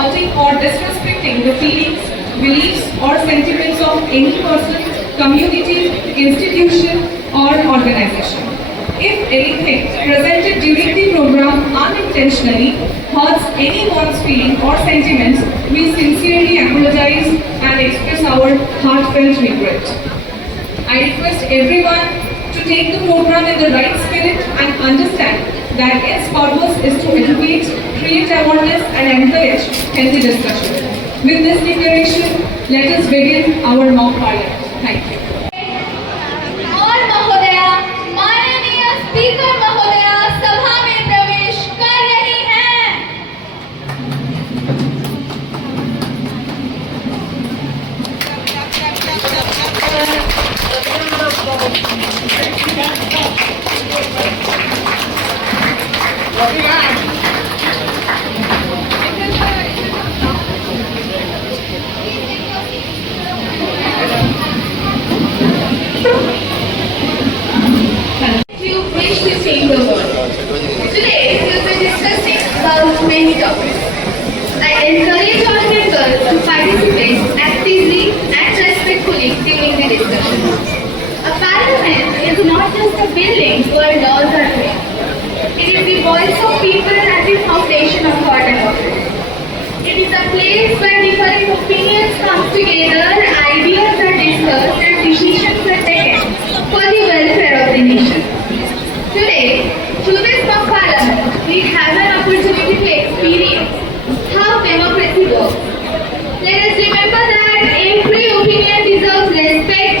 hurting or disrespecting the feelings, beliefs, or sentiments of any person, community, institution, or organization. If anything presented during the program unintentionally hurts anyone's feeling or sentiments, we sincerely apologize and express our heartfelt regret. I request everyone to take the program in the right spirit and understand that its purpose is to educate, create awareness, and encourage healthy discussion. With this declaration, let us begin our mock parliament. Thank you. और महोदया, माननीय स्पीकर महोदया सभा में प्रवेश कर रही हैं। You wish to change the world. Today we will be discussing about many topics. I encourage all members to participate actively and respectfully during the discussion. A parliament is not just a building where laws are made. It is the voice of people at the foundation of our democracy. It is a place where different opinions come together, ideas are discussed, and decisions are taken for the welfare of the nation. Today, through this mock parliament, we have an opportunity to experience how democracy works. Let us remember that every opinion deserves respect,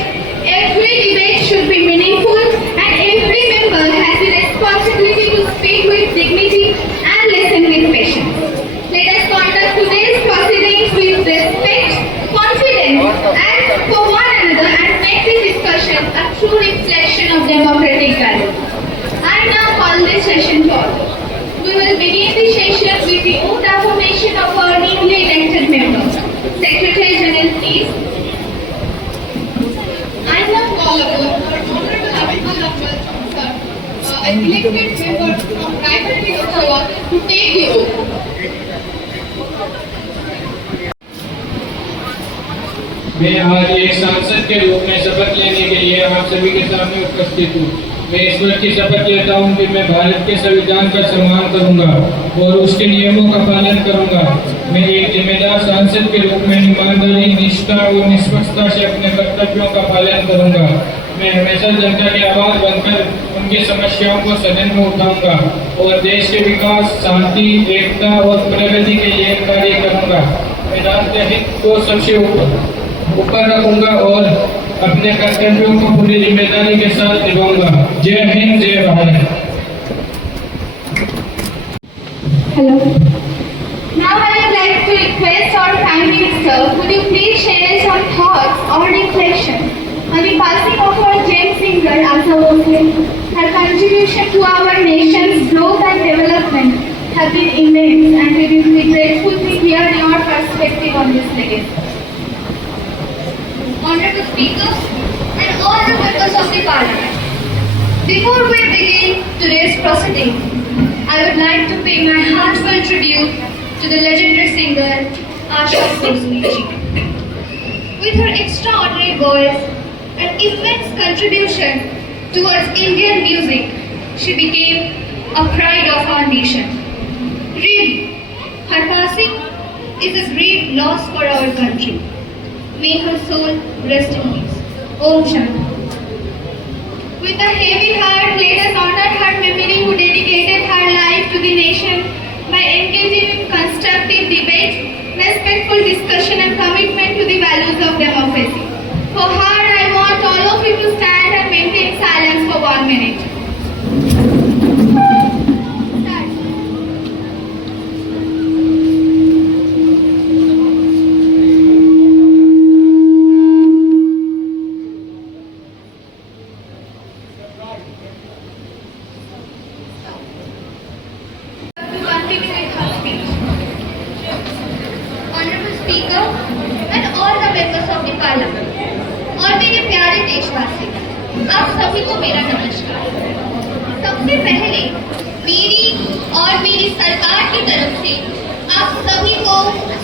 every debate should be meaningful, and every member has the responsibility to speak with dignity and listen with patience. Let us conduct today's proceedings with respect, confidence, and for one another, and make this discussion a true reflection of democratic values. I now call this session to order. We will begin the session with the oath affirmation of our newly elected members. Secretary General, please. I now call upon our Honorable Abdul Ahmed, sir, an elected member from Raipur, Goa, to take the oath. मैं आज एक सांसद के रूप में शपथ लेने के लिए आप सभी के सामने उपस्थित हूँ। मैं ईश्वर की शपथ लेता हूँ कि मैं भारत के संविधान का सम्मान करूँगा और उसके नियमों का पालन करूँगा। मैं एक जिम्मेदार सांसद के रूप में ईमानदारी, निष्ठा और निष्पक्षता से अपने कर्तव्यों का पालन करूँगा। मैं हमेशा जनता की आवाज बनकर उनकी समस्याओं को सदन में उठाऊंगा और देश के विकास, शांति, एकता और प्रगति के लिए कार्य करूँगा। मैं राष्ट्रीय हित को सबसे ऊपर रखूंगा और अपने कर्तव्यों को पूरी जिम्मेदारी के साथ निभाऊंगा। जय हिंद, जय Bharat. Hello. Now I would like to request our Prime Minister, could you please share some thoughts or reflections on the passing of our James Singer as a Muslim? Her contribution to our nation's growth and development have been immense, and we will be grateful to hear your perspective on this legacy. Honorable Speaker and all the members of the Parliament, before we begin today's proceeding, I would like to pay my heartfelt tribute to the legendary singer Asha Bhosle ji. With her extraordinary voice and immense contribution towards Indian music, she became a pride of our nation. Really, her passing is a great loss for our country. May her soul rest in peace. Om Shanti. With a heavy heart, let us honor her memory who dedicated her life to the nation by engaging in constructive debate, respectful discussion and commitment to the values of democracy. For her, I want all of you to stand and maintain silence for 1 minute. Speaker and all the members of the parliament और मेरे प्यारे देशवासी, आप सभी को मेरा नमस्कार। सबसे पहले मेरी और मेरी सरकार की तरफ से आप सभी को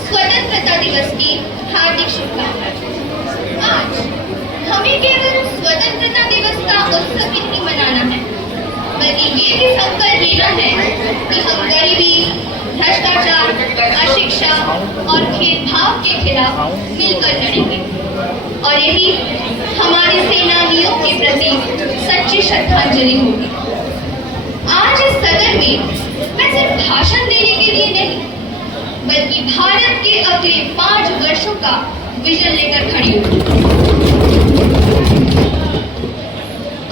स्वतंत्रता दिवस की हार्दिक शुभकामनाएं। आज हमें केवल स्वतंत्रता दिवस का उत्सव ही नहीं मनाना है, बल्कि ये भी संकल्प लेना है कि हम गरीबी, भ्रष्टाचार, अशिक्षा और भेदभाव के खिलाफ मिलकर लड़ेंगे। और यही हमारे सेनानियों के प्रति सच्ची श्रद्धांजलि होगी। आज इस सदन में मैं सिर्फ भाषण देने के लिए नहीं, बल्कि भारत के अगले 5 वर्षों का विजन लेकर खड़ी हूँ।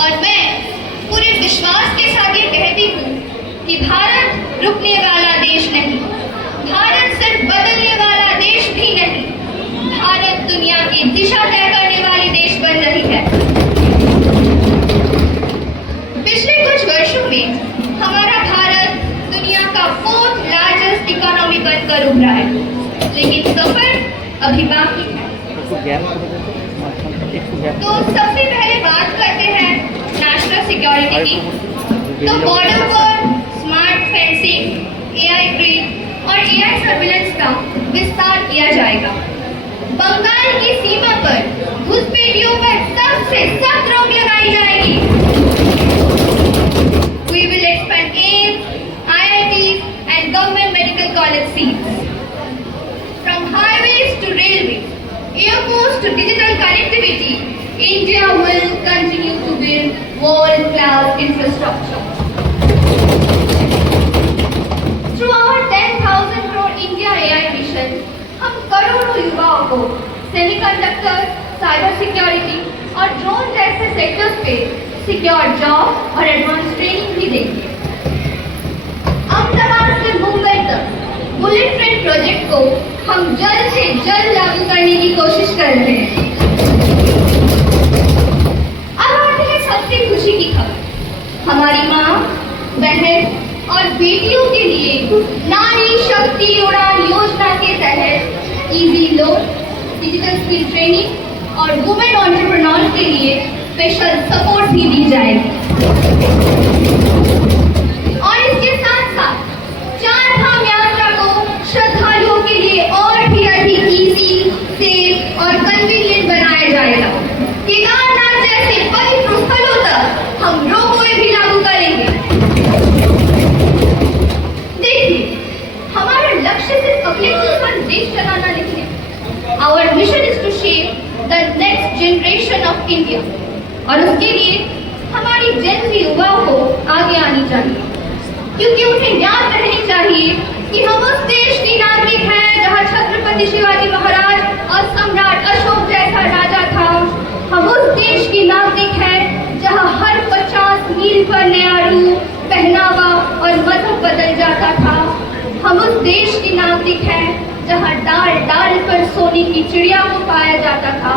और मैं पूरे विश्वास के साथ ये कहती हूँ कि भारत रुकने वाला देश नहीं, भारत सिर्फ बदलने वाला देश भी नहीं, भारत दुनिया की दिशा तय करने वाली देश बन रही है। पिछले कुछ वर्षों में हमारा भारत दुनिया का 4th लार्जेस्ट इकोनॉमी बनकर उभरा है, लेकिन सफर अभी बाकी है। तो सबसे पहले बात करते हैं नेशनल सिक्योरिटी की। तो बॉर्डर पर स्मार्ट फेंसिंग, एआई ग्रिड और एआई सर्विलेंस का विस्तार किया जाएगा। बंगाल की सीमा पर घुसपैठियों पर सबसे सख्त रोक लगाई जाएगी। We will expand AIIMS, IITs and government medical college seats. From highways to railways, airports to digital connectivity, India will continue to build world-class infrastructure. Through our 10,000 crore India AI mission, हम करोड़ों युवाओं को semiconductor, cyber security और ड्रोन जैसे सेक्टर्स पे secure job और advance training भी देंगे। अहमदाबाद से मुंबई तक बुलेट ट्रेन प्रोजेक्ट को हम जल्द से जल्द लागू करने की कोशिश कर रहे हैं। अब आते हैं सबसे खुशी की खबर। हमारी माँ, बहन और बेटियों के लिए नारी शक्ति उड़ान योजना के तहत easy loan, digital skill training और वुमेन एंटरप्रेन्योर के लिए स्पेशल सपोर्ट भी दी जाएगी। और इसके साथ साथ 4 धाम यात्रा को श्रद्धालुओं के लिए और भी अधिक इजी, सेफ और कन्वीनियंट बनाया जाएगा। केदारनाथ जैसे पवित्र स्थलों तक हम रोपवे भी लागू करेंगे। देखिए, हमारा लक्ष्य सिर्फ अपने पर देश चलाना नहीं है। Our mission is to shape the next generation of India. और उसके लिए हमारी जन युवाओं को आगे आनी चाहिए, क्योंकि उन्हें याद रहनी चाहिए कि हम उस देश की नागरिक हैं जहाँ छत्रपति शिवाजी महाराज और सम्राट अशोक जैसा राजा था। हम उस देश की नागरिक हैं जहाँ हर 50 मील पर नया रूप, पहनावा और मजहब बदल जाता था। हम उस देश की नागरिक हैं जहाँ डाल डाल पर सोने की चिड़िया को पाया जाता था।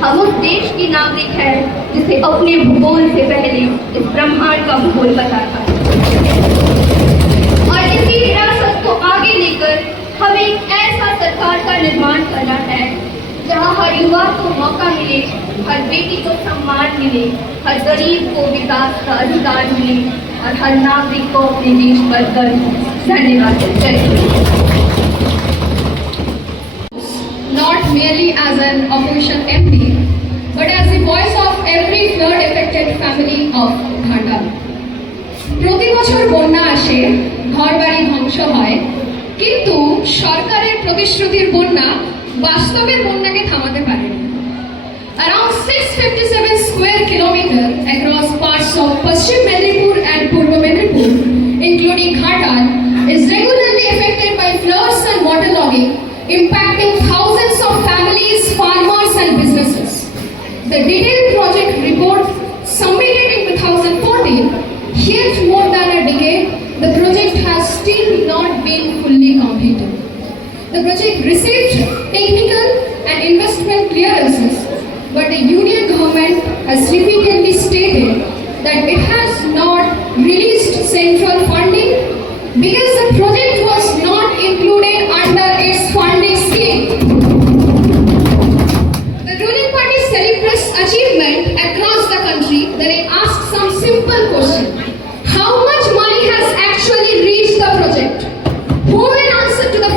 हम उस देश की नागरिक हैं जिसे अपने भूगोल से पहले इस ब्रह्मांड का भूगोल पता था। और इसी विरासत को आगे लेकर हमें एक ऐसा सरकार का निर्माण करना है जहाँ हर युवा को मौका मिले, हर बेटी को सम्मान मिले, हर गरीब को विकास का अधिकार मिले और हर नागरिक को अपने देश पर गर्व हो। धन्यवाद। Not merely as an opposition MP, but as the voice of every flood-affected family of Bhandara. প্রতি বছর বন্যা আসে, ঘরবাড়ি ধ্বংস হয়, কিন্তু সরকারের প্রতিশ্রুতির বন্যা বাস্তবের বন্যাকে থামাতে পারে না। Around 657 square kilometers across parts of Paschim Medinipur and Purba Medinipur, including Ghatal, is regularly affected by floods and waterlogging, impacting thousands of families, farmers and businesses. The detailed project report submitted in 2014, yet more than a decade, the project has still not been fully completed. The project received technical and investment clearances, but the union government has repeatedly stated that it has not released central funding because the project was not included under its funding scheme. The ruling party celebrates achievement across the country, then I ask some simple question. How much money has actually reached the project? Who will answer to the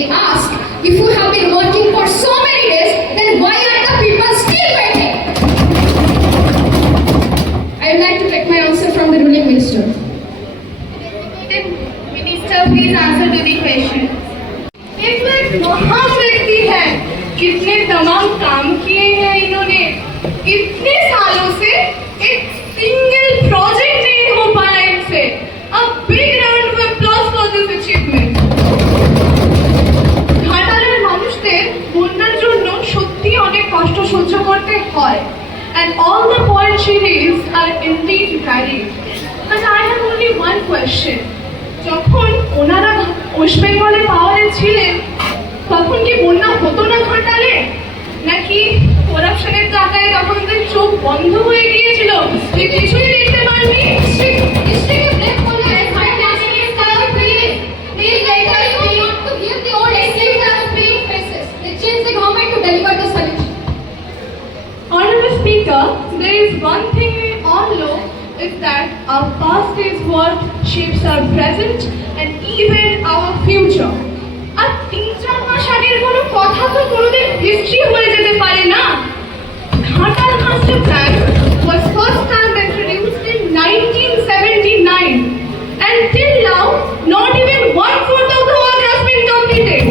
may ask, if you have been working for so many days, then why are the people still waiting? I would like to take my answer from the ruling minister. Minister, please answer to the question. एक महान व्यक्ति है, कितने तमाम काम किए हैं इन्होंने, इतने सालों से एक सिंगल प्रोजेक्ट नहीं हो पाया इनसे. A big round of applause for this achievement. ঘাটালের মানুষদের বন্যার জন্য সত্যি অনেক কষ্ট সহ্য করতে হয়, and all the points she raised are indeed valid. But I have only one question. যখন ওনারা ওয়েস্ট বেঙ্গলে পাওয়ারে ছিলেন তখন কি বন্যা হতো না ঘাটালে, নাকি করাপশনের টাকায় তখন ওদের চোখ বন্ধ হয়ে গিয়েছিল, তুই কিছুই দেখতে পারবি? Honorable Speaker, there is one thing we all know, is that our past is what shapes our present and even our future. আর 3-4 মাস আগের কোনো কথা তো কোনোদিন হিস্ট্রি হয়ে যেতে পারে না. Ghatal master plan was first time introduced in 1979 and till now not even 1/4 of the work has been completed.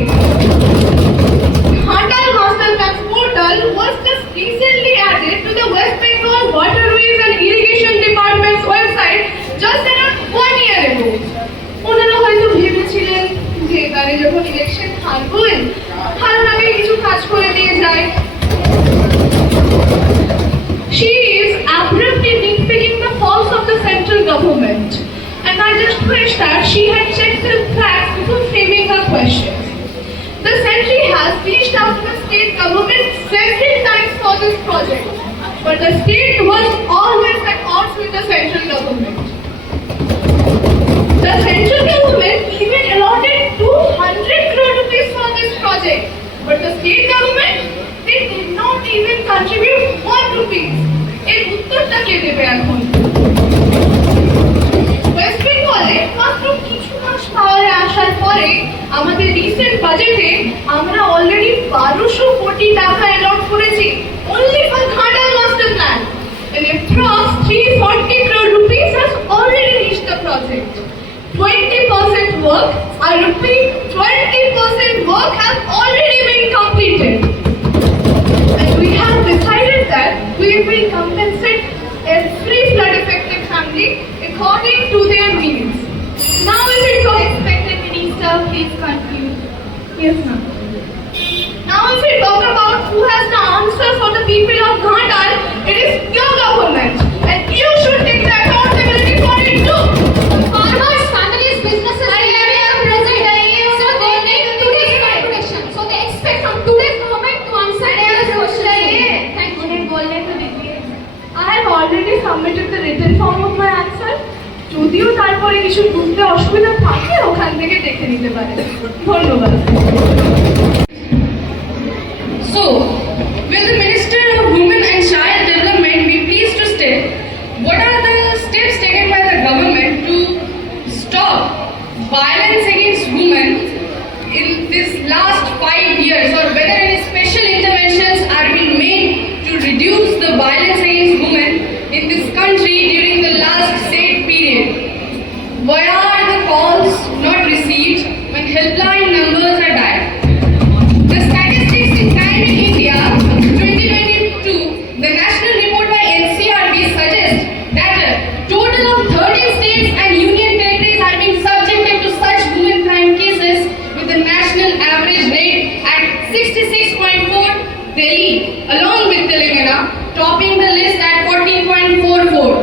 Ghatal master plan portal was just recently added to the West Bengal Waterways and Irrigation Department's website just around 1 year ago. ওনারা হয়তো ভেবেছিলেন যে এবারে যখন ইলেকশন হারবেন, হারার আগে কিছু কাজ করে দিয়ে যায়. She is abruptly nitpicking the faults of the central government, and I just wish that she had checked the facts before framing her questions. The century has reached out to the state government several times for this project, but the state was always at odds with the central government. The central government even allotted 200 crore rupees for this project, but the state government, they did not even contribute 1 rupee. এর উত্তরটা কে দেবে এখন? ওয়েস্ট বেঙ্গলে মাত্র কিছু মাস পাওয়ারে আসার পরে আমাদের রিসেন্ট বাজেটে আমরা অলরেডি 1200 কোটি টাকা অ্যালট করেছি only for Ghatal master plan, and approx 340 crore rupees has already reached the project. 20% work, I repeat, 20% work has already been completed. And we have decided that we will compensate every flood affected family according to their needs. Now if we talk, respected minister, please conclude. Yes, ma'am. Now if we talk about who has the answer for the people of Ghatal, it is your government, and you should take the accountability for it too. Farmers, families, businesses, they are present. So they need today's calculation. So they expect from today's government to answer their question. Thank you. I have already submitted the written form of my answer. যদিও তারপরে কিছু বুঝতে অসুবিধা থাকে ওখান থেকে দেখে নিতে পারে. ধন্যবাদ. So, will the Minister of Women and Child Development be pleased to state what are the steps taken by the government to stop violence against women in this last 5 years, or whether any special interventions are being made to reduce the violence against women in this country during the last said period? Why are the calls not received when helpline numbers are dialed? The statistics in crime in India 2022, the national report by NCRB suggests that a total of 13 states and union territories are being subjected to such women crime cases, with the national average rate at 66.4. Delhi, along with Telangana, topping the list at 14.44.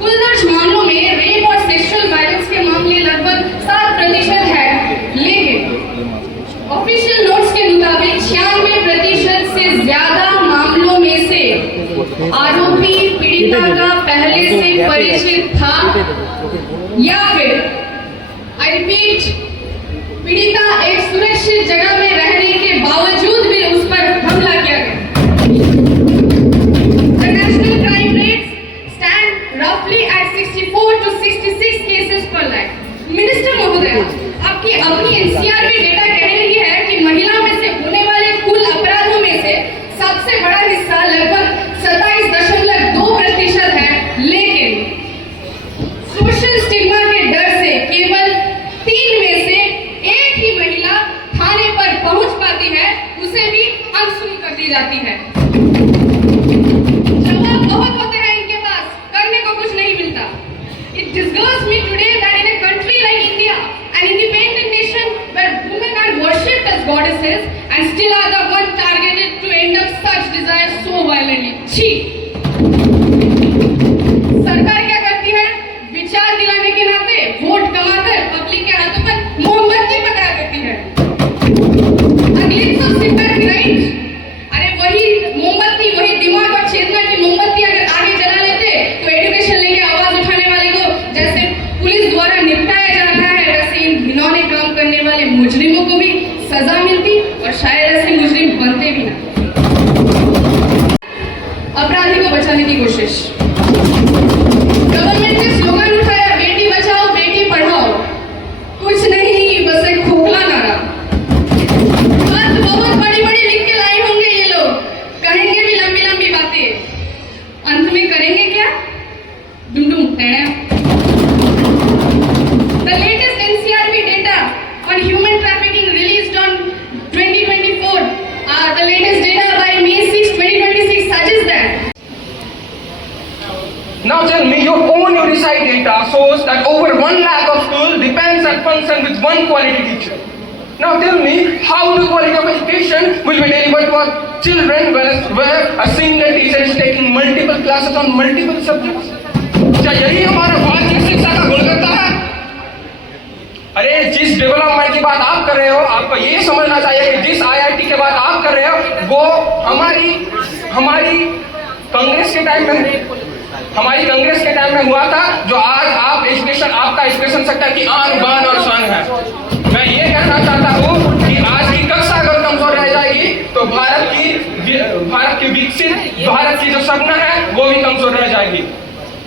कुल दर्ज मामलों में रेप और sexual violence के मामले लगभग 7% है, लेकिन ऑफिशियल नोट्स के मुताबिक 96% से ज्यादा मामलों में से आरोपी पीड़िता का पहले से परिचित था, या फिर आई रिपीट, पीड़िता एक सुरक्षित जगह में रहने के बावजूद भी उस पर हमला किया गया. The national crime rates stand roughly at 64 to 66 cases per lakh. मिनिस्टर महोदय, आपकी अपनी NCRB डेटा कहने दी जाती है। जवाब बहुत होते हैं इनके पास, करने को कुछ नहीं मिलता। It disgusts me today that in a country like India, an independent nation where women are worshipped as goddesses and still are the one targeted to end up such desires so violently. छी! सरकार क्या करती है? विचार दिलाने के नाते वोट कमाकर पब्लिक के हाथों पर मोमबत्ती पकड़ा देती है। अरे वही मोमबत्ती, वही दिमाग और चेतना की मोमबत्ती अगर आगे जला लेते तो एजुकेशन लेके आवाज उठाने वाले को जैसे पुलिस द्वारा निपटाया जा रहा है, वैसे इन घिनौने काम करने वाले मुजरिमों को भी सजा मिलती और शायद ऐसे मुजरिम बनते भी ना। अपराधी को बचाने की कोशिश। गवर्नमेंट ने स्लोगन उठाया, बेटी बचाओ बेटी पढ़ाओ। कुछ नहीं, बस एक खोखला नारा। बात बहुत बड़ी बड़ी लिख के लाए होंगे ये लोग, कहेंगे भी लंबी लंबी बातें, अंत में करेंगे क्या? डुमडुम टेढ़ा। The latest NCRB data on human trafficking released on 2024, the latest data by May 6, 2026 suggests that. Now tell me, your own Eurosite data shows that over 1 lakh of schools depends and function with one quality teacher. Now tell me, how the quality of education will be delivered to our children where a single teacher is taking multiple classes on multiple subjects? क्या यही हमारा भारतीय शिक्षा का गुण करता है? अरे जिस डेवलपमेंट की बात आप कर रहे हो, आपको ये समझना चाहिए कि जिस IIT की बात आप कर रहे हो वो हमारी कांग्रेस के टाइम में हुआ था, जो आज आपका एजुकेशन सेक्टर की आन बान और शान है। मैं ये कहना चाहता हूँ कि आज की कक्षा अगर कमजोर रह जाएगी तो भारत की विकसित भारत की जो सपना है वो भी कमजोर रह जाएगी।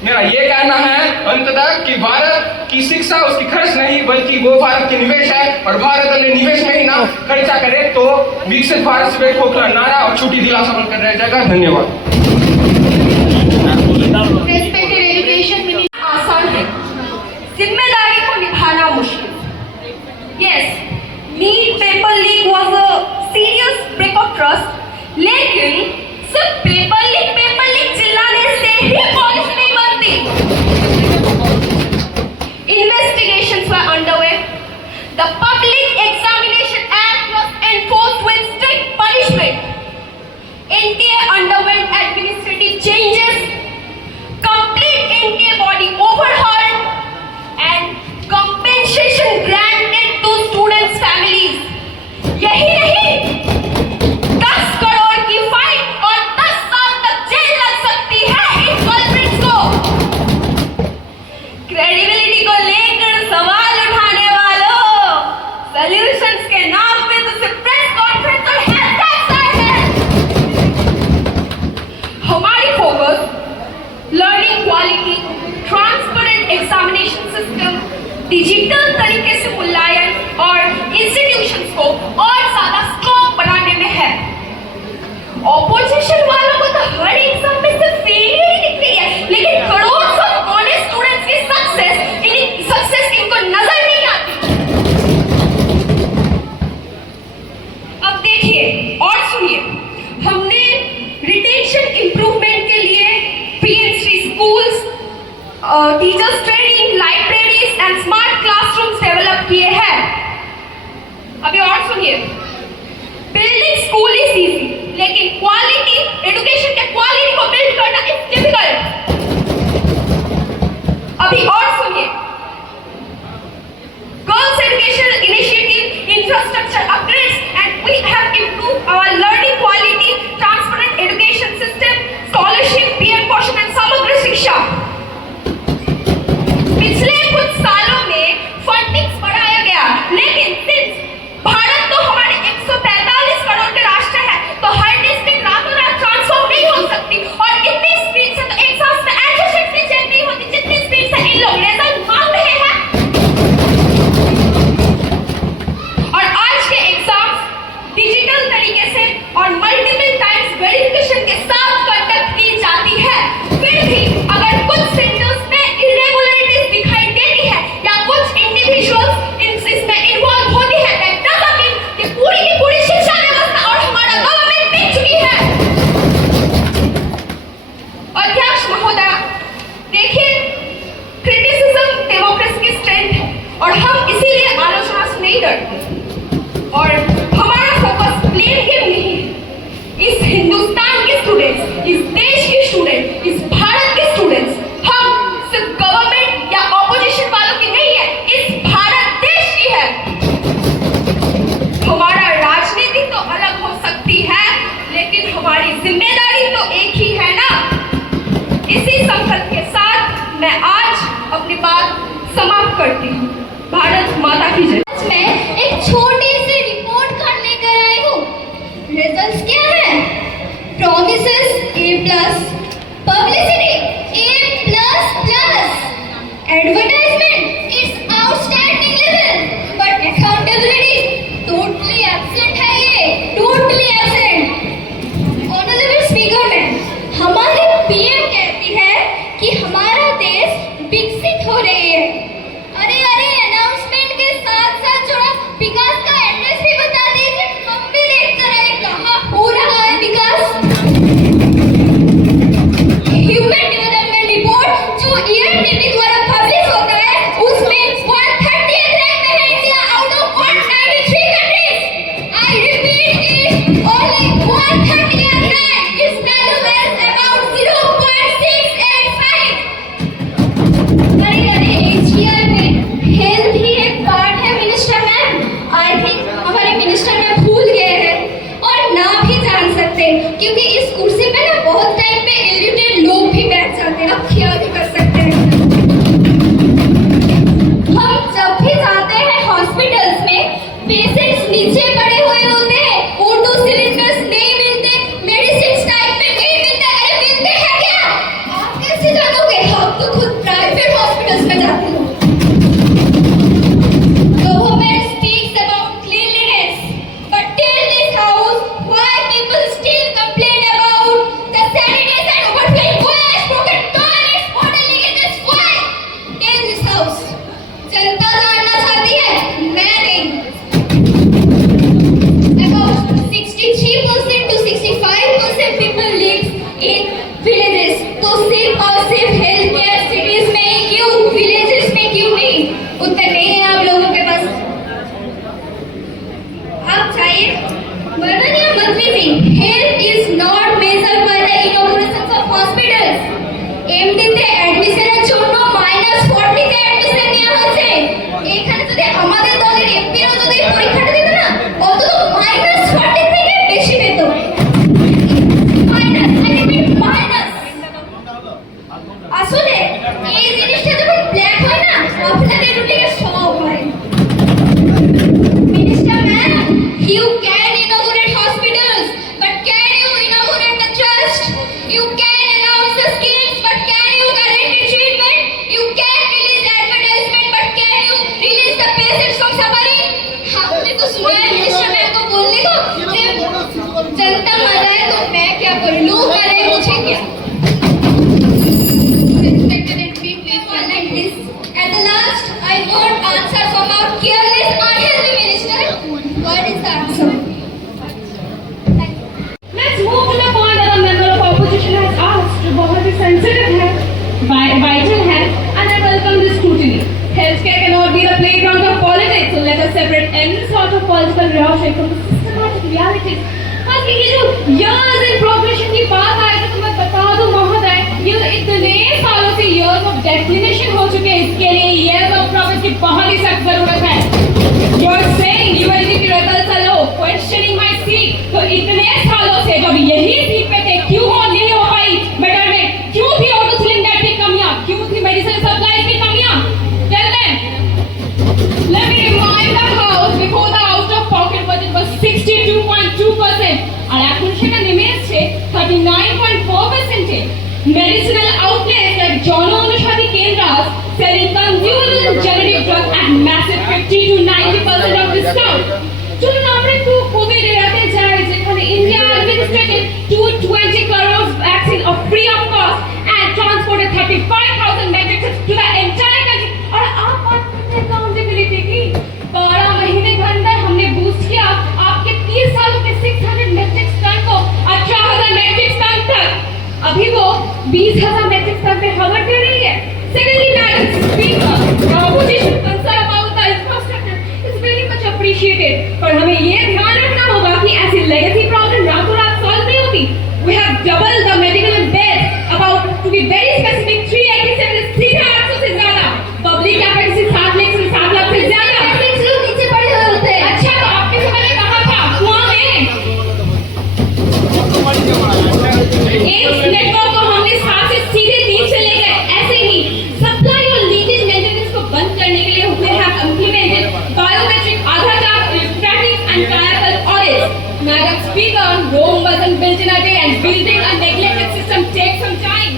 मेरा ये कहना है अंततः कि भारत की शिक्षा उसकी खर्च नहीं बल्कि वो भारत की निवेश है, और भारत अगर निवेश में ही ना खर्चा करे तो विकसित भारत से खोखला नारा और छुट्टी दिलासा बनकर रह जाएगा। धन्यवाद। Respected education minister, आसान है, जिम्मेदारी को निभाना मुश्किल। Yes, NEET paper leak was a serious break of trust, लेकिन सिर्फ पेपर लीक चिल्लाने से ही पॉलिश नहीं बनती। Investigations were underway. The Public Examination Act was enforced with strict punishment. NTA underwent administrative changes, complete NTA body overhaul, and compensation granted to students' families. यही नहीं, 10 करोड़ की फाइन और 10 साल तक जेल लग सकती है इन कल्प्रिट्स को। क्रेडिबिलिटी को लेकर सवाल उठाने वालों, सॉल्यूशंस के नाम पे तो सिर्फ प्रेस कॉन्फ्रेंस और हैशटैग्स आए हैं। हमारी focus learning quality, transparent examination system, digital तरीके से मूल्यांकन और इंस्टीट्यूशंस को और ज्यादा स्ट्रॉन्ग बनाने में है। ऑपोजिशन वालों को तो हर एग्जाम में सिर्फ फेलियर ही दिख रही है, लेकिन करोड़ों ऑनेस्ट स्टूडेंट्स की सक्सेस इनको नजर नहीं आती। अब देखिए और सुनिए, हमने रिटेंशन इंप्रूवमेंट के लिए PNC schools, teachers training, libraries and smart classrooms develop किए हैं। अभी और सुनिए, बिल्डिंग स्कूल इज इजी, लेकिन क्वालिटी एजुकेशन के क्वालिटी को बिल्ड करना इज डिफिकल्ट। अभी और सुनिए, girls education initiative, infrastructure upgrades and we have improved our learning quality, transparent education system, scholarship, PM Poshan and Samagra Shiksha. पिछले कुछ सालों में फंडिंग्स बढ़ाया गया, लेकिन सिंस भारत तो हमारे 145 करोड़ के राष्ट्र है, तो हर डिस्ट्रिक्ट रातों रात ट्रांसफॉर्म नहीं हो सकती, और इतनी स्पीड से तो एग्जाम्स में एक्यूरेसी चेक नहीं होती जितनी स्पीड से इन लोग रिजल्ट मांग रहे हैं। और आज के एग्जाम्स डिजिटल तरीके से और मल्टी हमारा राजनीति तो अलग हो सकती है, लेकिन हमारी जिम्मेदारी तो एक ही है ना। इसी संकल्प के साथ मैं आज अपनी बात समाप्त करती हूँ। भारत माता की जय। मैं एक छोटी सी रिपोर्ट कार्ड लेकर आई हूँ। रिजल्ट्स क्या है? Promises A+, publicity A++, advertisement it's outstanding level, but accountability totally absent है। ये totally absent. Honourable speaker ma'am, हमारे पीएम कहती है कि हमारा देश विकसित हो रही है। अरे अनाउंसमेंट के साथ साथ थोड़ा विकास का एड्रेस भी बता दीजिए, हम भी देख कर आए कहाँ हो रहा है विकास। ह्यूमन डेवलपमेंट रिपोर्ट जो ईएनडीपी द्वारा पब्लिश होता है, उसमें 130th रैंक में है India out of 193 countries. I repeat it, only 130th rank. It's value is about 0.685। अरे एचईआर में हेल्थ ही एक पार्ट है मिनिस्टर मैम। आई थिंक हमारे मिनिस्टर में भूल गए हैं और ना भी जान सकते, क्योंकि इस कुर्सी पे ना बहुत टाइम पे इरिटेटेड लोग भी बैठ जाते हैं। आप क्या भी कर सकते हैं। हम जब भी जाते हैं हॉस्पिटल्स में, पेशेंट्स नीचे पड़े हुए होते हैं, O2 सिलेंडर्स नहीं मिलते, मेडिसिन टाइम पे नहीं मिलते। अरे मिलते हैं क्या? आप कैसे जानोगे? हम तो खुद प्राइवेट हॉस्पिटल्स में जाते हो। Government speaks about cleanliness, but tell this house why people still complain about the sanitation, overflowing waste, broken toilets, water leakages. Why? Tell this house. जनता जानना चाहती है, मैं नहीं। About 63% to 65% people live in villages. तो सिर्फ और सिर्फ हेल्थ केयर सिटीज में ही क्यों, विलेजेस में क्यों नहीं? उत्तर नहीं है आप लोगों के पास। आप चाहिए माननीय मंत्री जी, health is not measured by the inaugurations of hospitals. এমনিতে অ্যাডমিশনের জন্য -40 তে অ্যাডমিশন নেওয়া হচ্ছে। এখানে যদি আমাদের দলের এমপিরও যদি পরীক্ষাটা দিত না, অন্তত -40 থেকে বেশি পেত। মাইনাস আসলে এই জিনিসটা যখন ব্ল্যাক হয় না, আপনাদের একটু থেকে সব হয়। Minister ma'am, you can inaugurate hospitals, but can you inaugurate the trust? You can announce the schemes, but can you guarantee treatment? You can release advertisement, but can you release the patients from suffering? आपने तो सुना है minister ma'am को बोलने को कि जनता मर रहा है तो मैं क्या करूं, लोग मर रहे हैं मुझे क्या? Respected and big people like this. At the last, I want answer from our careless, unhealthy minister. What is the answer? Let's move to the point that a member of opposition has asked. जो बहुत ही sensitive है, vital है, and I welcome this scrutiny. Healthcare cannot be the playground of politics, so let us separate any sort of political rhetoric from the systematic realities. बाकी ये जो years in progression की बात आए तो मैं बता दूं महोदय, ये इतने सालों से years of declination हो चुके हैं। इसके लिए years of progress की बहुत ही सख्त जरूरत है। You are saying ULB की results are low, questioning my seat। तो इतने सालों से जब यही सीट पे थे, क्यों नहीं हो पाई betterment? क्यों थी ऑटो सिलेंडर की कमियां? क्यों थी मेडिसिन सप्लाई की कमियां? Tell them. Let me remind the house, before the out of pocket budget was 62.2%, আর এখন সেটা নেমে এসেছে 39.4%। Medicinal outlets like জন অনুষাদী কেন্দ্রাস selling consumable and generic drugs at massive 50 to 90% of discount। চলুন আমরা একটু কোভিড এরাতে যাই, যেখানে India administrated 220 crores vaccine of free of cost and transported 35,000 metric tons to the entire country। और आप बात करते हैं accountability की। 12 महीने के अंदर हमने बूस्ट किया आपके 30 सालों के 600 मेट्रिक टन को 18,000 मेट्रिक टन तक। अभी वो 20,000 मेट्रिक टन पे हवा दे रही है। Secondly, Madam Speaker, the opposition concern about the infrastructure is very much appreciated, पर हमें ये ध्यान रखना होगा कि ऐसी legacy problem रातों रात solve नहीं होती। We have doubled the medical beds, about to be very specific 387 is 3,800 से ज्यादा। Public capacity 7 लाख से ज्यादा। लोग नीचे पड़े हुए होते हैं। अच्छा, तो आपके समय में Madam Speaker, Rome wasn't built in a day and building a neglected system takes some time.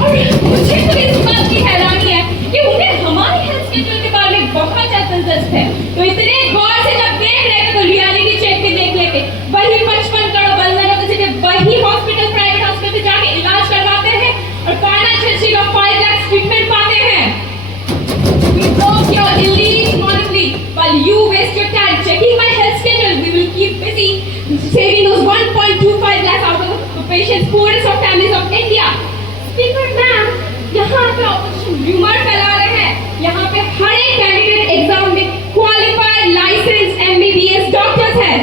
और मुझे तो इस बात की हैरानी है कि उन्हें हमारे हेल्थ स्केड्यूल के बारे में बहुत ज्यादा दिलचस्प है। तो इतने गौर से जब देख रहे थे तो रियलिटी चेक भी देख लेते। वही 55 करोड़ बंधनों की जगह वही हॉस्पिटल प्राइवेट हॉस्पिटल जाके इलाज करवाते हैं और फाइनेंशियल का 5 लाख ट्रीटमेंट पाते हैं। We broke your elite monopoly while you waste your time checking my health schedule. We will keep busy saving those 1.25 lakhs out of the patient's poorest of families of India. Speaker ma'am, यहाँ पे opposition rumour फैला रहे हैं। यहाँ पे हर एक candidate exam में qualified licence MBBS doctors हैं।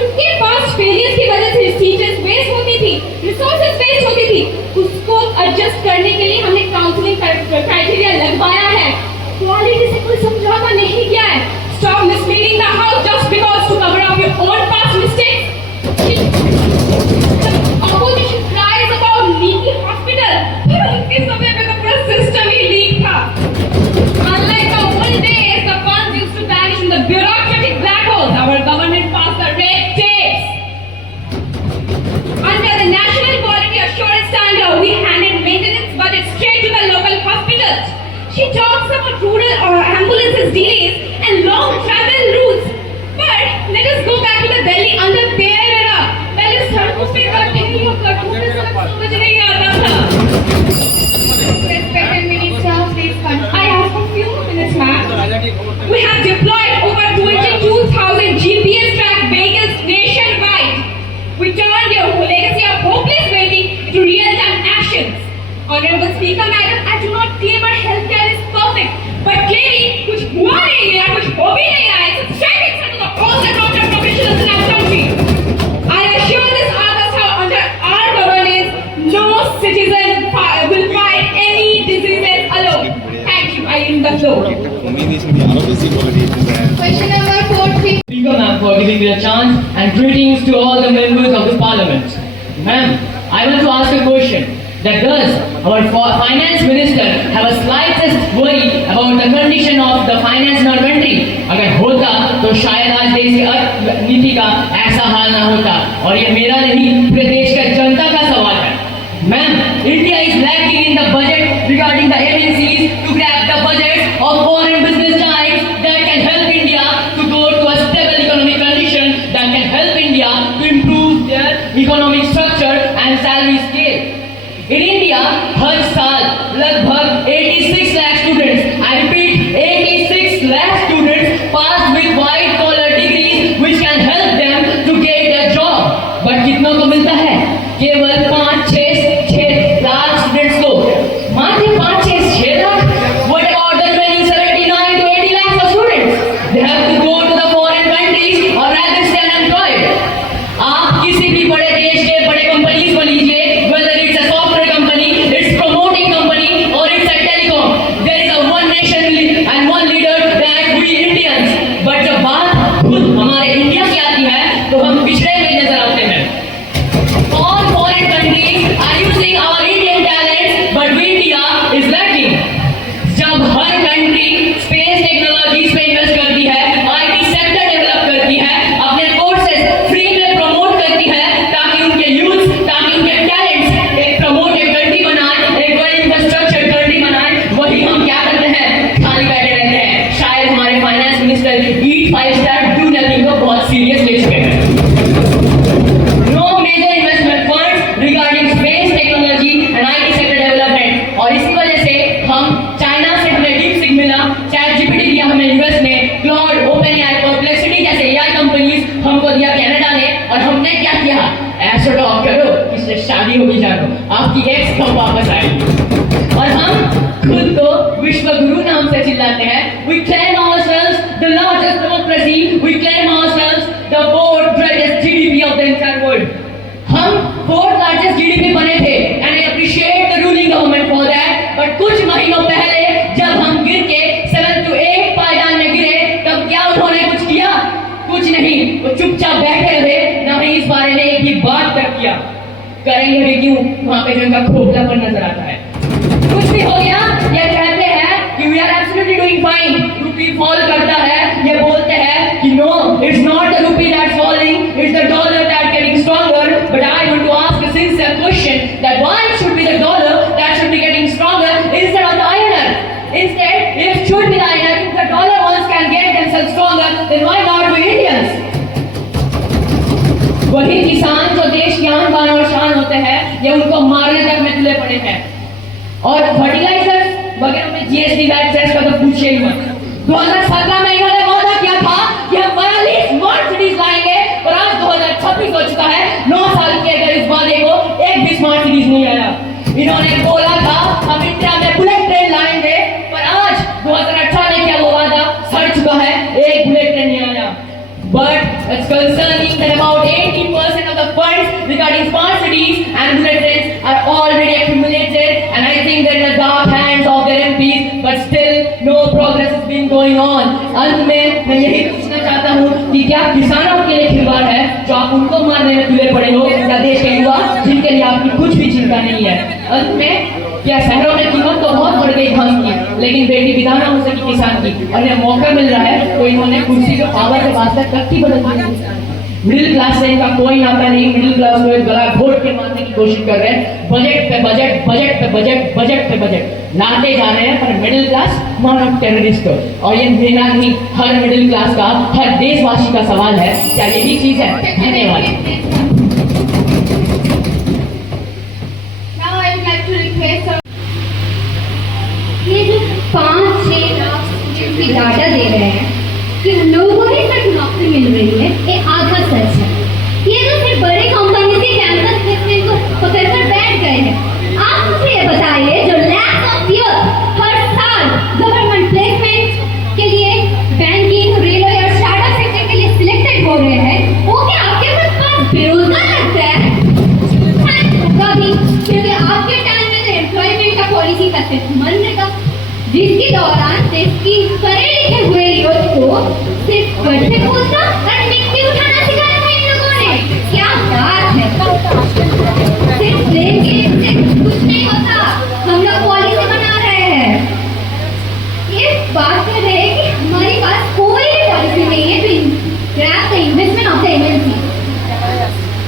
उनके पास फेलियर्स की वजह से टीचर्स वेस्ट होती थी, रिसोर्सेज वेस्ट होती थी। उसको एडजस्ट करने के लिए हमने काउंसलिंग क्राइटेरिया लगवाया है। क्वालिटी से कोई समझौता नहीं किया है। Stop misleading the house just because to cover up your own past mistakes. Opposition cries about leaky hospital. पर उनके समय में तो पूरा सिस्टम ही लीक था। Unlike the old days, the funds used to vanish in the bureaucratic black holes. Our government passed the red tapes. Under the National Quality Assurance Standard, we handed maintenance budget straight to the local hospitals. She talks about rural ambulances delays and long travel routes. But let us go back to the Delhi under their era. पहले सड़कों पे गड्ढे और गड्ढों पे सड़क समझ नहीं आता था। Respected Minister, please continue. I have a few minutes, ma'am. We have deployed over 22,000 GPS tracked vehicles nationwide. We turned your legacy of hopeless waiting into real-time actions. Honorable Speaker, Madam, I do not claim our healthcare is perfect, but clearly कुछ हुआ नहीं है, कुछ हो भी नहीं रहा है. It's a shame it's under all the doctor professionals in our country. I assure this August how under our governance, no citizen will fight any diseases alone. Thank you. I yield the floor. Question number 43. Speaker ma'am for giving me a chance and greetings to all the members of the parliament. Ma'am, I want to ask a question. That does our finance minister have a slightest worry about the condition of the finance inventory? अगर होता तो शायद आज देश की अर्थनीति का ऐसा हाल ना होता। और ये मेरा नहीं पूरे देश का जनता का सवाल है। Ma'am, India is lacking in the budget regarding the MNCs to grab the budget of foreign business giants that can help India to go to a stable economic condition that can help India to improve their economic structure and salary scale. In India, हर साल लगभग 86 lakh students, I repeat 86 lakh students pass with white collar degrees which can help them to get a job. But कितनों को मिलता है? केवल 5-6 लाख students को। मात्र 5-6 lakh? What about the 79 to 80 lakhs of students? They have to go to the foreign countries or rather stay unemployed. आप किसी भी बड़े देश के बड़े कंपनीज को लीजिए, whether it's a software company, it's promoting company or it's a telecom, there is a one nation and one leader that we Indians. But जब बात खुद हमारे इंडिया की आती है तो हम पिछड़े हुए नजर आते हैं। All foreign countries are using our Indian talents, but India is lacking. जब हर कंट्री स्पेस टेक्नोलॉजीज पे इन्वेस्ट करती है, IT सेक्टर डेवलप करती है, अपने कोर्सेज फ्री में प्रमोट करती है ताकि उनके यूथ, ताकि उनके टैलेंट्स एक प्रमोटेड कंट्री बनाए, एक वेल इंफ्रास्ट्रक्चर कंट्री बनाए, वही हम क्या करते हैं? खाली बैठे रहते हैं। शायद हमारे finance minister eat 5 star do nothing को बहुत सीरियस ले चुके हैं। No major investment funds regarding space technology and IT sector development. और इसी वजह से हम चाइना से हमें डीपसीक मिला, ChatGPT दिया हमें यूएस ने, क्लाउड, OpenAI, परप्लेक्सिटी जैसे AI कंपनीज हमको दिया कनाडा ने, और हमने क्या किया? ऐसा टॉक करो किससे शादी होगी जानो, आपकी एक्स कब वापस आएगी। और हम खुद को विश्व गुरु नाम से चिल्लाते हैं। We claim ourselves the largest democracy, we claim ourselves the 4th greatest GDP of the entire world. हम 4th largest GDP बने थे and I appreciate the ruling government for that. But कुछ महीनों पहले जब हम गिर के 7th to 8th पायदान में गिरे, तब क्या उन्होंने कुछ किया? कुछ नहीं, वो चुपचाप बैठे रहे, ना ही इस बारे में एक भी बात तक किया। करेंगे भी क्यों? वहाँ पे जो इनका खोखलापन नजर आता है। कुछ भी हो गया, ये कहते हैं कि we are absolutely doing fine. रूपी फॉल करता है, ये बोलते हैं कि no, it's not the rupee that's falling, it's the वही किसान जो देश की आन बान और शान होते हैं, ये उनको मारने तक में तुले पड़े हैं। और फर्टिलाइजर्स वगैरह में जीएसटी वैट सेस का तो पूछिए ही मत। 2017 में इन्होंने वादा किया था कि हम 42 स्मार्ट सिटीज लाएंगे, और आज 2026 हो चुका है। 9 साल के अगर इस वादे को एक भी स्मार्ट सिटीज नहीं आया। इन्होंने बोला था हम इंडिया में बुलेट ट्रेन लाएंगे, पर आज 2018 में क्या वो वादा सड़ चुका है, एक बुलेट ट्रेन नहीं आया। But it's concerning that about 80% of the funds regarding smart cities and bullet trains are already accumulated, and I think they're in the dark hands of their MPs, but still no progress has been going on. अंत में मैं यही पूछना चाहता हूँ कि क्या किसानों के लिए खिलवाड़ है जो आप उनको मारने में तुले पड़े हो, या देश के युवा जिनके लिए आपकी कुछ भी चिंता नहीं है? अंत में क्या शहरों में कीमत तो बहुत बढ़ गई धान की, लेकिन बेटी विधाना हो सकी किसान की, और इन्हें मौका मिल रहा है तो इन्होंने कुर्सी को पावर के वास्ते तख्ती बदल दी। मिडिल क्लास से इनका कोई नाता नहीं। मिडिल क्लास को एक गला घोट के मारने की कोशिश कर रहे हैं। बजट पे बजट, बजट पे बजट, बजट पे बजट लाते जा रहे हैं, पर मिडिल क्लास मानो टेररिस्ट हो। और ये मेरा नहीं, हर मिडिल क्लास का, हर देशवासी का सवाल है, क्या यही चीज है? धन्यवाद। ये जो 5-6 लाख स्टूडेंट की डाटा दे रहे हैं कि लोगों ही तक नौकरी मिल रही है, ये आधा सच है। ये तो सिर्फ बड़े कंपनी के कैंपस प्लेसमेंट को प्रोफेसर बैठ गए हैं। आप मुझे ये बताइए, जो लैक्स ऑफ ईयर हर साल गवर्नमेंट प्लेसमेंट के लिए बैंकिंग, रेलवे और स्टार्टअप सेक्टर के लिए सिलेक्टेड हो रहे हैं, वो क्या आपके पास बेरोजगार लगता है? कभी, क्योंकि आपके टाइम में तो एम्प्लॉयमेंट का पॉलिसी का सिर्फ मंत्र का, जिसके दौरान देश की पढ़े लिखे हुए युवक को सिर्फ गड्ढे खोदना और मिट्टी उठाना सिखाया था इन लोगों ने। क्या बात है! सिर्फ ब्लेम के लिए कुछ नहीं होता, हम लोग पॉलिसी बना रहे हैं। ये बात कर रहे हैं कि हमारे पास कोई भी पॉलिसी नहीं है to grab the investment of the MNC.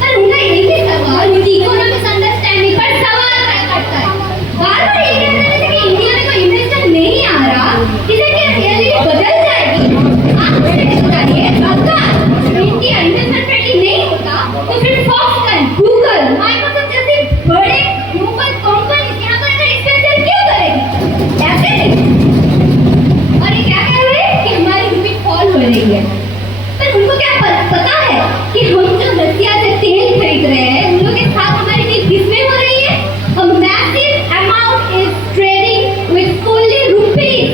पर उनका एक ही सवाल, उनकी इकोनॉमिक अंडरस्टैंडिंग पर सवाल करता है। बार-बार ये कहते हैं कि इंडिया में कोई इन्वेस्टर नहीं आ रहा, इसे क्या रियलिटी बदल जाएगी? आप मुझे बताइए, अगर इंडिया इन्वेस्टमेंट फ्रेंडली नहीं होता तो फिर फॉक्सकन, गूगल, माइक्रोसॉफ्ट जैसी बड़े ग्लोबल कंपनीज यहाँ पर एक्सपेंशन क्यों करेगी? ऐसे नहीं। और ये क्या कह रहे हैं कि हमारी रूपी फॉल हो रही है, पर उनको क्या पता है कि हम जो रसिया से तेल खरीद रहे हैं, उन लोगों के साथ हमारी डील किसमें हो रही है? A massive amount is trading with only rupees.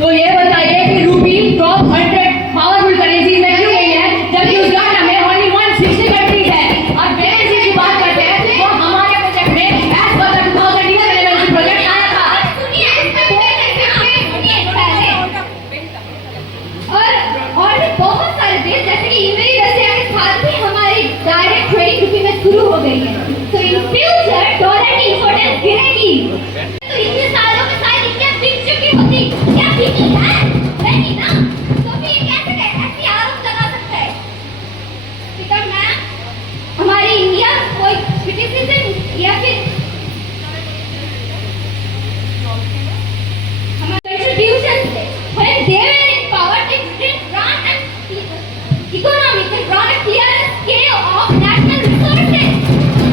तो ये बताइए कि रूपी टॉप 100 पावरफुल करेंसी में क्यों नहीं है, जबकि उस डाटा में ओनली 160 कंट्रीज है। और वैकेंसी की बात करते हैं, वो हमारे प्रोजेक्ट में एज पर 2011 प्रोजेक्ट आया था। सुनिए पहले। और भी बहुत सारे देश जैसे कि यूएई, रसिया के साथ भी हमारी डायरेक्ट ट्रेडिंग रूपी में शुरू हो गई है। तो इन फ्यूचर डॉलर की इंपॉर्टेंस गिरेगी। तो इतने सालों में शायद इंडिया बिक चुकी होती, क्या बिकी है? नहीं ना। तो फिर कैसे ऐसी आरोप लगा सकता है? स्पीकर मैम, हमारी इंडिया कोई क्रिटिसिज्म या फिर हमारे कंट्रीब्यूशन से when they were in power, they didn't run an economy, they run a clear scale of national resources.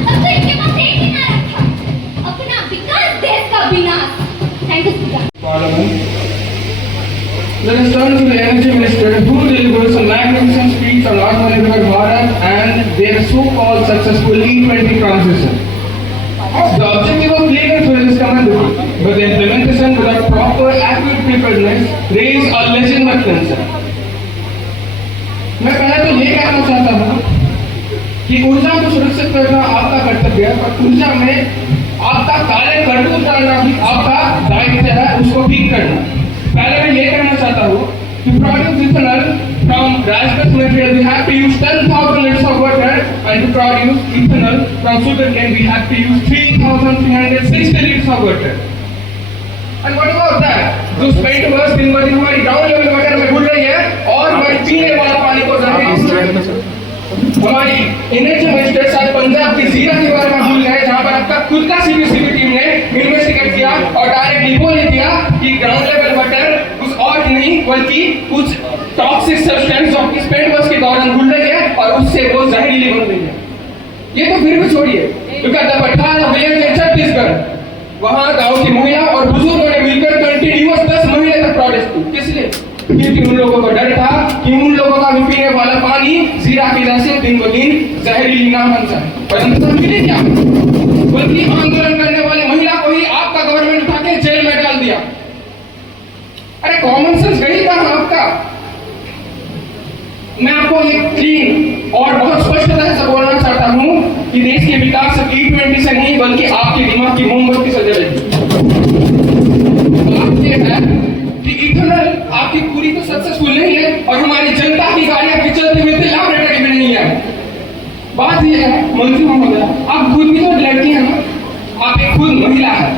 अब तो इनके पास एक ही ना रखा अपना विकास, देश का विनाश। Thank you speaker. Parliament. Let us turn to the Energy Minister, who delivers a magnificent speech on Atmanirbhar Bharat and their so-called successful E20 transition. The objective of clean and fuel is commendable, but the implementation without proper accurate preparedness raise a legitimate concern. मैं पहले तो ये कहना चाहता हूँ कि ऊर्जा को सुरक्षित करना आपका कर्तव्य है, और ऊर्जा में आपका कार्य करतूत डालना भी आपका दायित्व है, उसको ठीक करना। पहले मैं ये कहना चाहता हूँ to produce ethanol from rice-based material, we have to use 10,000 liters of water, and to produce ethanol from sugarcane, we have to use 3,360 liters of water. And what about that? जो spent was दिन ब दिन हमारी ground level water में घुल रही है, और हमारी पीने वाला पानी को हमारी एनर्जी मिनिस्टर शायद पंजाब की जीरा के बारे में भूल गए, जहाँ पर आपका खुद का सीबीसीबी टीम ने इन्वेस्टिगेट किया और डायरेक्ट बोल दिया कि ग्राउंड लेवल वाटर कुछ और नहीं बल्कि कुछ टॉक्सिक सब्सटेंस जो आपकी स्पेट वर्ष के दौरान घुल रही है और उससे वो जहरीली बन रही है। ये तो फिर भी छोड़िए, क्योंकि द पठार विलेज इन छत्तीसगढ़, वहां गांव की महिला और बुजुर्गों ने मिलकर कंटिन्यूअस 10 महीने तक प्रोटेस्ट की। किस लिए? क्योंकि उन लोगों को डर था कि उन लोगों का भी पीने वाला पानी जीरा की वजह से दिन ब दिन जहरीली ना बन जाए। परंतु मिले क्या? बल्कि आंदोलन करने वाली महिला को ही आपका गवर्नमेंट उठा के जेल में डाल दिया। अरे कॉमन सेंस गई कहां आपका? मैं आपको एक क्लीन और बहुत स्पष्टता से बोलना चाहता हूं कि देश के विकास सिर्फ T20 से नहीं बल्कि आपके दिमाग की मोमबत्ती से जलेगी। बात यह है कि इथेनॉल आपकी पूरी तो सक्सेसफुल नहीं है और हमारी जनता की गाड़ियां भी चलती हुई लैबोरेटरी में नहीं है। बात यह है मंत्री महोदय, आप खुद भी तो लड़की हैं ना, आप एक खुद महिला है।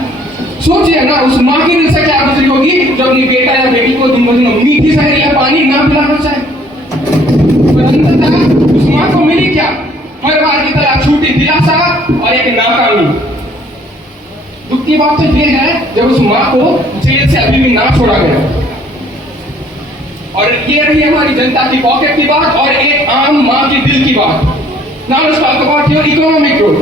सोचिए ना उस माँ के दिल से क्या गुजरी होगी जब अपनी बेटा या बेटी को दिन ब दिन मीठी जहरीला पानी ना पिलाना चाहे। उस माँ को मिली क्या? हर बार की तरह छूटी दिलासा और एक नाकामी। दुख की बात तो यह है जब उस माँ को जेल से अभी भी ना छोड़ा गया। और ये रही हमारी जनता की पॉकेट की बात और एक आम माँ की दिल की बात। Now let's talk about your economic growth.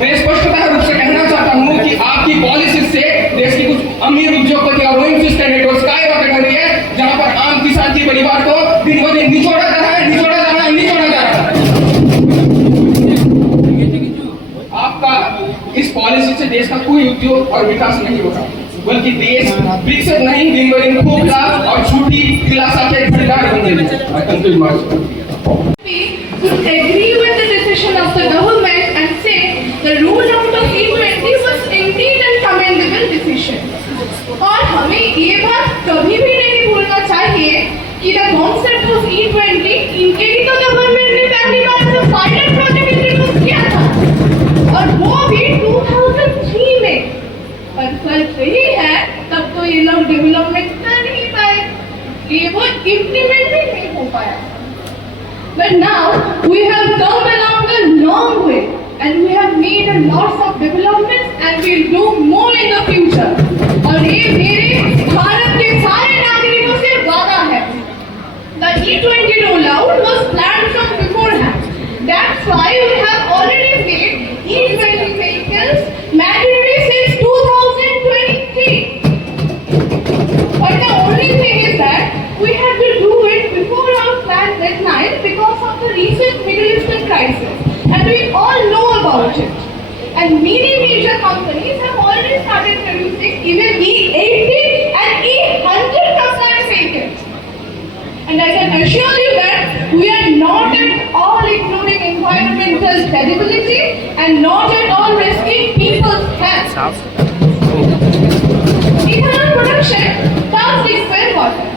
मैं स्पष्टता रूप से कहना चाहता हूं कि आपकी पॉलिसी से देश की कुछ अमीर उद्योगपति और रोइंग नेटवर्क स्काई रॉकेट हो रही है, जहां पर आम किसान की परिवार को दिन ब दिन निचोड़ा जा रहा है, निचोड़ा जा रहा है, निचोड़ा जा रहा है। आपका इस पॉलिसी से देश का कोई उद्योग और विकास नहीं होगा, बल्कि देश विकसित नहीं दिन ब दिन खोखला और झूठी दिलासा के खरीदार बन गए। Would agree with the decision of the government and say the rule out of E20 was indeed a commendable decision. और हमें ये बात कभी भी नहीं भूलना चाहिए कि the concept of E20 इनके ही तो गवर्नमेंट ने पहली बार जो पायलट प्रोजेक्ट इंट्रोड्यूस किया था और वो भी 2003 में। पर फर्क यही है तब तो ये लोग डेवलपमेंट कर नहीं पाए, ये वो इम्प्लीमेंट भी नहीं हो पाया। But now we have come along a long way and we have made a lot of developments and we'll do more in the future. और ये मेरे भारत के सारे नागरिकों से वादा है। The E20 rollout was planned from beforehand. That's why we have already made E20 vehicles mandatory since 2023. But the only thing is that we had to do it before our planned deadline because of the recent Middle Eastern crisis, and we all know about it. And many major companies have already started producing even E80 and E100 compliant vehicles. And I can assure you that we are not at all ignoring environmental credibility and not at all risking people's health. Ethanol production does require water.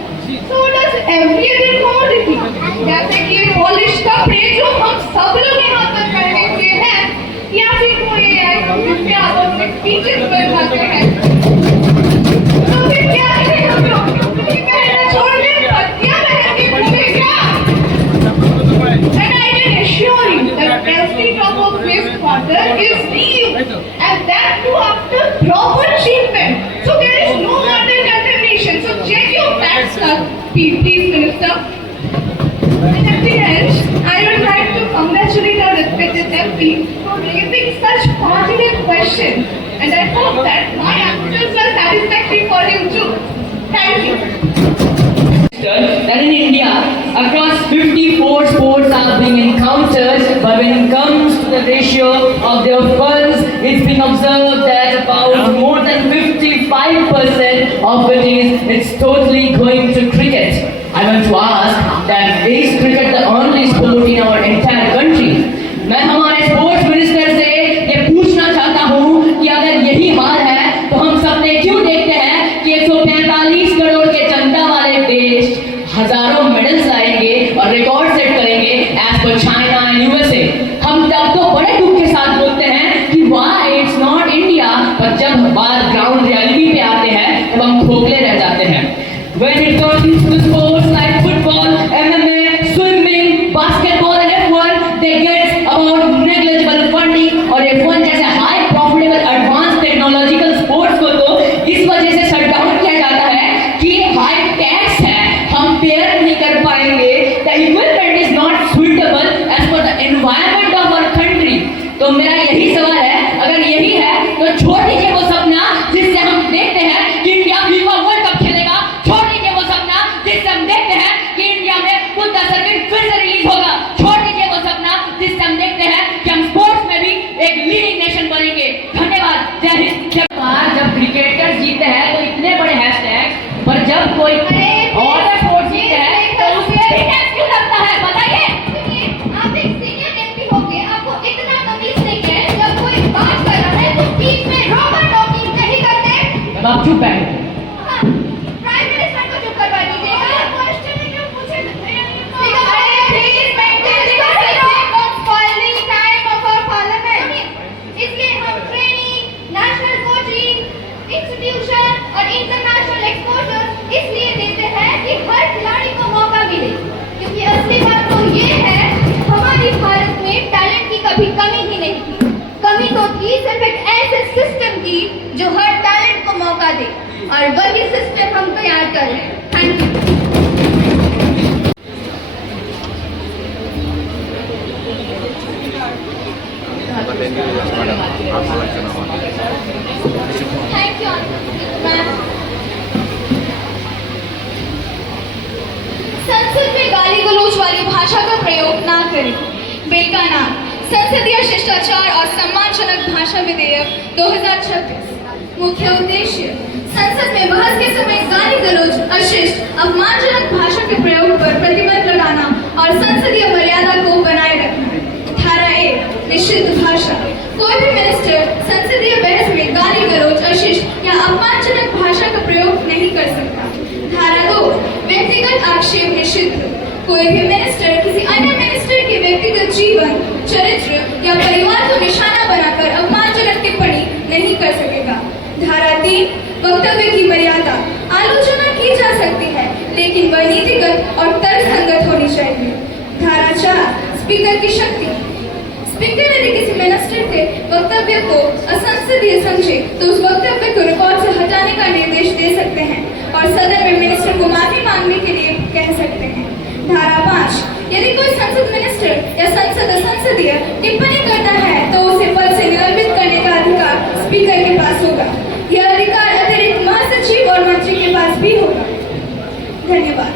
So does every other commodity. जैसे कि पॉलिश कपड़े जो हम सब लोग यहाँ पर पहने हुए हैं या फिर कोई जिसके आप में पीछे पर जाते हैं, तो फिर क्या है हम लोग पहनना छोड़ दें, पत्तियाँ पहन के घूमें क्या? And I can assure you that every drop of wastewater is reused and that too after proper treatment. So there is no water contamination. So check your facts, please, Minister. And at the end, I would like to congratulate our respected MP for raising such pertinent questions. And I hope that my answers were satisfactory for him too. Thank you. That in India, across 54 sports are being encountered, but when it comes to the ratio of their funds, it's been observed that about more than 55% of it's totally going to cricket. I want to ask that is cricket the only sport in our entire country? मैं हमारे sports minister से ये पूछना चाहता हूँ कि अगर यही हाल है तो हम सबने क्यों देखते हैं कि 145 करोड़ के जनता वाले देश हजारों मेडल्स लाएंगे और रिकॉर्ड सेट करेंगे as per China and USA. हम तब तो बड़े दुख के साथ बोलते हैं कि व्हाई इट्स नॉट इंडिया, पर जब बात ग्राउंड रियलिटी पे आते हैं तब हम खोखले रह जाते हैं। When it comes to sports like football तो मेरा यही सवाल है, अगर यही है तो छोड़ दीजिए वो सपना जिससे हम देखते हैं कि इंडिया फीफा वर्ल्ड कप खेलेगा। छोड़ दीजिए वो सपना जिससे हम देखते हैं कि इंडिया में बुद्धा सर्किट फिर से रिलीज होगा। छोड़ दीजिए वो सपना जिससे हम देखते हैं कि हम स्पोर्ट्स में भी एक लीडिंग नेशन बनेंगे। धन्यवाद। जय हिंद। जब क्रिकेटर्स जीते हैं तो इतने बड़े हैशटैग, पर जब कोई और स्पोर्ट्स जीते हैं तो उसमें भी टैग क्यों लगता है, बताइए। आप एक सीनियर एमपी होके आपको इतना तमीज नहीं है, जब कोई बात कर रहा है तो बीच में रोबोट टॉकिंग नहीं करते। अब आप चुप बैठे। प्राइम मिनिस्टर को चुप करवा दीजिएगा। क्वेश्चन ही क्यों पूछे? Please maintain spoiling time of our parliament. इसलिए हम ट्रेनिंग, नेशनल कोचिंग, इंस्टीट्यूशन और इंटरनेशनल एक्सपोजर इसलिए देते हैं कि हर खिलाड़ी को मौका मिले, क्योंकि असली बात तो ये है हमारे भारत में टैलेंट की कभी कमी ही नहीं थी। कमी तो थी सिर्फ एक ऐसे सिस्टम की जो हर टैलेंट को मौका दे, और वही सिस्टम हम तैयार कर रहे हैं। Thank you. Thank you ma'am. संसद में गाली गलौज वाली भाषा का प्रयोग ना करें। बिल का नाम संसदीय शिष्टाचार और सम्मानजनक भाषा विधेयक 2026। मुख्य उद्देश्य संसद में बहस के समय गाली गलौज, अशिष्ट, अपमानजनक भाषा के प्रयोग पर प्रतिबंध लगाना और संसदीय मर्यादा को बनाए रखना। धारा 1 निषिद्ध भाषा। कोई भी मिनिस्टर संसदीय बहस में गाली गलौज, अशिष्ट या अपमानजनक भाषा का प्रयोग नहीं कर सकता। धारा 2 व्यक्तिगत आक्षेप निषिद्ध। कोई भी मिनिस्टर किसी अन्य मिनिस्टर के व्यक्तिगत जीवन, चरित्र या परिवार को निशाना बनाकर अपमानजनक टिप्पणी नहीं कर सकेगा। धारा 3 वक्तव्य की मर्यादा। आलोचना की जा सकती है, लेकिन वह नीतिगत और तर्कसंगत होनी चाहिए। धारा 4 स्पीकर की शक्ति। स्पीकर यदि किसी मिनिस्टर के वक्तव्य को असंसदीय समझे तो उस वक्तव्य को रिकॉर्ड से हटाने का निर्देश दे सकते हैं और सदन में मिनिस्टर को माफी मांगने के लिए कह सकते हैं। धारा 5 यदि कोई संसद मिनिस्टर या संसद असंसदीय टिप्पणी करता है तो उसे पद से निलंबित करने का अधिकार स्पीकर के पास होगा। यह अधिकार अतिरिक्त महासचिव और मंत्री के पास भी होगा। धन्यवाद।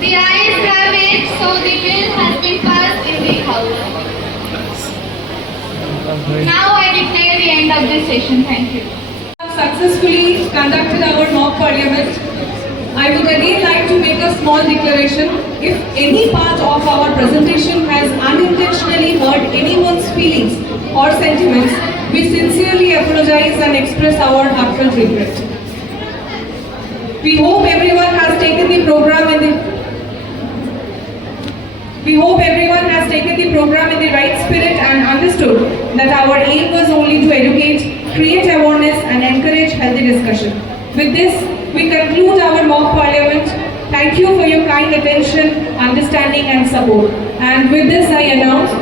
The ayes have it, so the bill has been passed in the House. Now I declare the end of this session. Thank you. Successfully conducted our mock parliament. I would again like to make a small declaration. If any part of our presentation has unintentionally hurt anyone's feelings or sentiments, we sincerely apologize and express our heartfelt regret. We hope everyone has taken the program in the right spirit and understood that our aim was only to educate, create awareness and encourage healthy discussion. With this, we conclude our mock parliament. Thank you for your kind attention, understanding and support. And with this, I announce